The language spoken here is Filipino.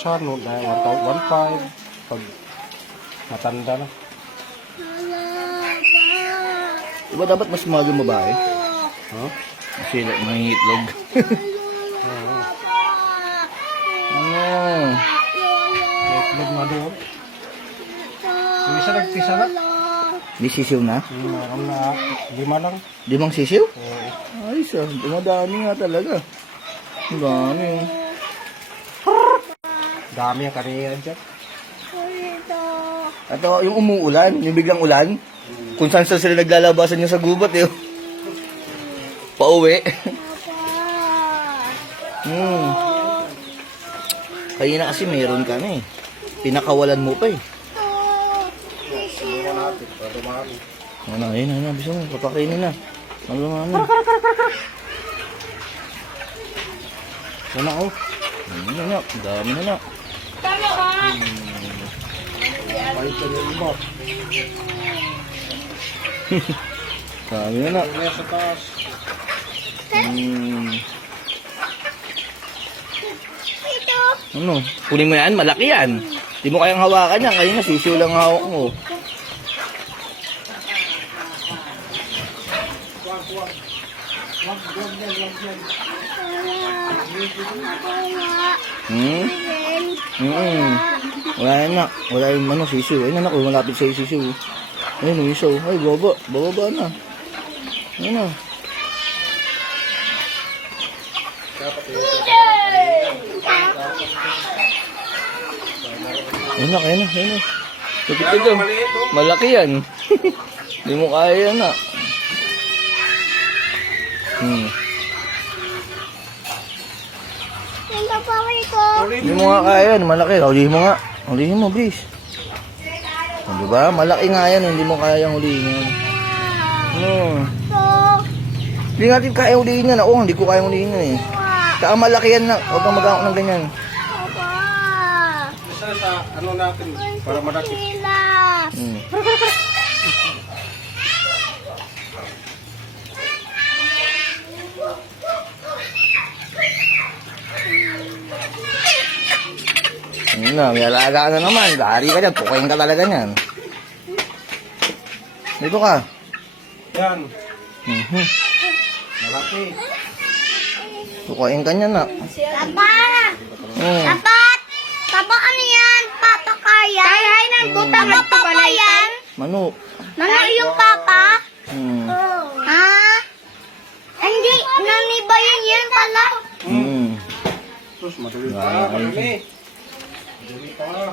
1,000, no, 1,500 pag matanda na. Diba dapat mas mahal yung babae? Huh? Kasi may itlog. Itlog nga doon. Yung isa nagpisa na. Di sisiw na? Meron na 5 lang. 5 sisiw? Oo. Ay, dumadami nga talaga. Ang dami oh. Dami ang kanina dyan. Ito, yung umuulan, yung biglang ulan. Kung saan sila naglalabasan yung sa gubat eh. Pauwi. Kanina kasi meron ka na eh. Pinakawalan mo pa eh. Subukan natin para dumami. Ayun, bisa mo, papakainin na. Dumami. Ano oh? Ayun na, dami na na. Balik ka niya iba. Dami na na. Kaya sa taas. Ano? Kunin mo yan, malaki yan. Di mo kayang hawakan yan, kanina sisiw lang hawak mo. Wala yan na. Wala yung ano, sisiw. Ayun na, malapit sa'yo sisiw. Ayun, yung isaw. Ay, bababa na. Ayun na. Ayun na. Tipid ito. Malaki yan. Hindi mo kaya yan na. Hindi mo nga kaya yan, malaki. Hulihin mo nga. Hulihin mo, please. Diba? Malaki nga yan, hindi mo kaya yung hulihin yan. Hindi natin kaya hulihin yan. Oo, hindi ko kaya hulihin yan eh. Saka malaki yan na. Huwag kang mag-aak ng ganyan. Isa sa ano natin para madakit. Ayun na, may alaga ka na naman. Dari ka dyan, tukayin ka talaga niyan. Dito ka. Yan. Malaki. Tukayin ka niyan na. Papa! Papa, ano yan? Papa kaya? Kaya, nandun papa yan? Manok. Manok yung papa? Ha? Hindi, nani ba yan pala? Terus madali pa. Madali. Madali pa.